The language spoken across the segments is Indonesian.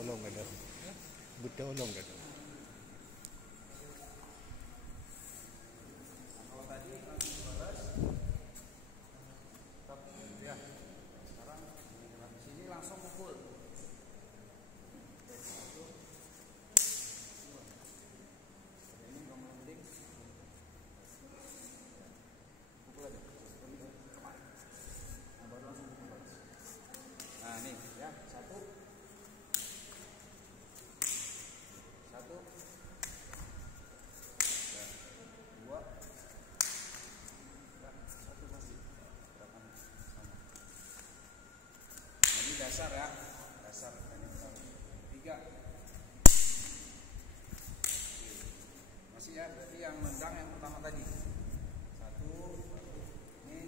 Betolong ada. Betolong ada. Kalau tadi langsung balas. Ya. Sekarang sini langsung pukul. Ini memending. Pukul aja. Nah, baru langsung pukul. Nah, nih ya, satu. Ya, dua. Ya, satu masih. Gerakan sama. Ini dasar ya, dasar. Tiga. Masih ya, berarti yang nendang yang pertama tadi. Satu. Ini.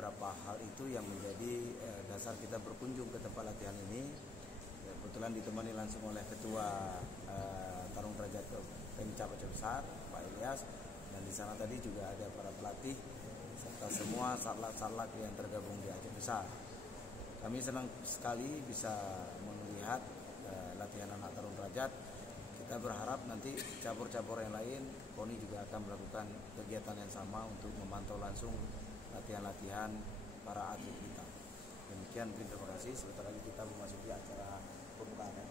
beberapa hal itu yang menjadi dasar kita berkunjung ke tempat latihan ini. Kebetulan ditemani langsung oleh Ketua Tarung Derajat Pemcap Aceh Besar, Pak Ilyas, dan di sana tadi juga ada para pelatih serta semua sarlat-sarlat yang tergabung di Aceh Besar. Kami senang sekali bisa melihat latihan anak tarung derajat. Kita berharap nanti cabur-cabur yang lain KONI juga akan melakukan kegiatan yang sama untuk memantau langsung latihan-latihan para atlet kita. Demikian, terima kasih. Sebentar lagi kita memasuki acara pembukaan.